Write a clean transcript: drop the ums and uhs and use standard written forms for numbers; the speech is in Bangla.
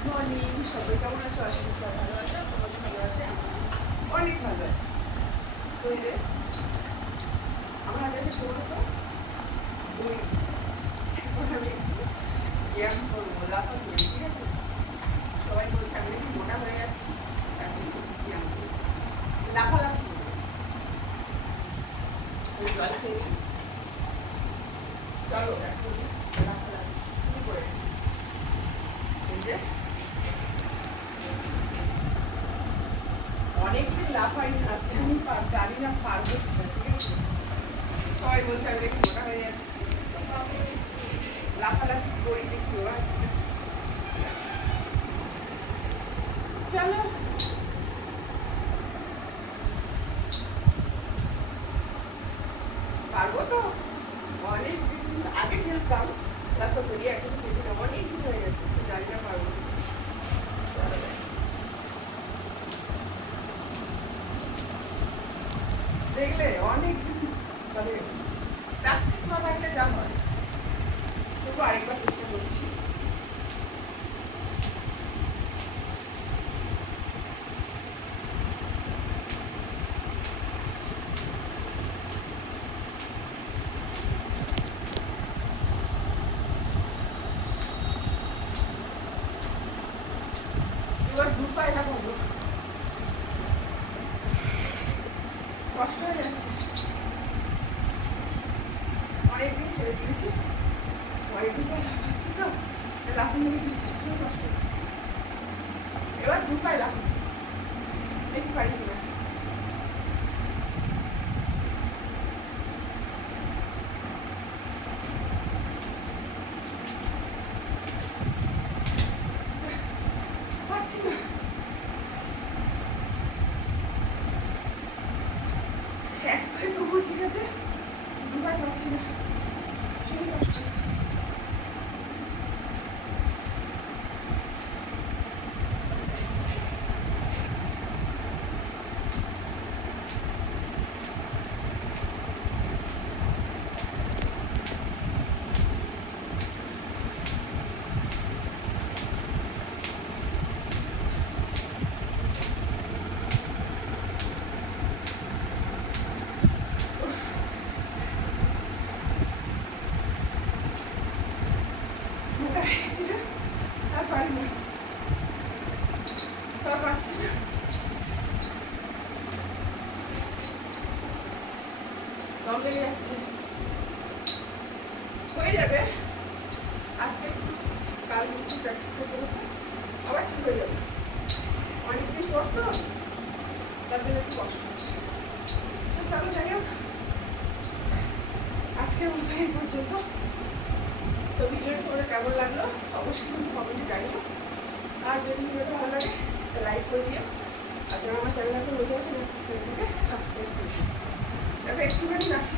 গুড মর্নিং, সবাই কেমন আছো? আশা করি সবাই ভালো আছো। তোমাদের ভালো আছে? অনেক ভালো আছে। তো এই যে আমার কাছে করবো তো দই। এখন আমি একটু ব্যায়াম করবো, লাফাবো, ঠিক আছে? সবাই বলছে আমি নাকি মোটা হয়ে যাচ্ছি, তার জন্য ব্যায়াম করবো, লাফালাফি করবো। ওই জল খেয়ে নিই। চলো এখন লাফালাফি শুরু করে দিই। এই যে অনেকদিন লাফাই না, জানি না পারবো কিনা, ঠিক আছে? সবাই বলছে আমি দেখি মোটা হয়ে যাচ্ছি, তো ভাবো লাফালাফি করি, দেখি ওরা চলো। পারবো তো? অনেকদিন আগে খেলতাম লাফা করি, এখন খেলি না, অনেকদিন হয়ে গেছে, তো জানি না পারবো। চলো দেখলে অনেকদিন মানে প্র্যাকটিস না থাকলে যা হয়, তবু আরেকবার চেষ্টা করছি। এবার দু পায়ে লাফাবো, কষ্ট হয়ে যাচ্ছে, অনেকদিন ছেড়ে দিয়েছি, অনেকদিন পর লাফাচ্ছি তো লাফানো দিয়েছি, খুব কষ্ট হচ্ছে। এবার দু পায়ে লাফাবো, দেখি পারি কিনা। পারছি না, এক পায়ে তবুও ঠিক আছে, দু পায়ে পারছি না, সেই কষ্ট হচ্ছে। মোটা হয়ে গেছি না, আর পারি না, আর পারছি না। দম লেগে যাচ্ছে, হয়ে যাবে আজকে, কাল একটু প্র্যাকটিস করতে করতে আবার ঠিক হয়ে যাবে। অনেকদিন পর তো, তার জন্য একটু কষ্ট হচ্ছে। তো চলো যাই হোক, আজকের মতো এই পর্যন্ত। তো ভিডিওটা তোমাদের কেমন লাগলো অবশ্যই কিন্তু কমেন্টে জানিও, আর যদি ভিডিওটা ভালো লাগে লাইক করে দিও, আর যারা আমার চ্যানেল এখন নতুন আছে চ্যানেলটিকে সাবস্ক্রাইব করে দিও। তারপর একটুখানি রাখি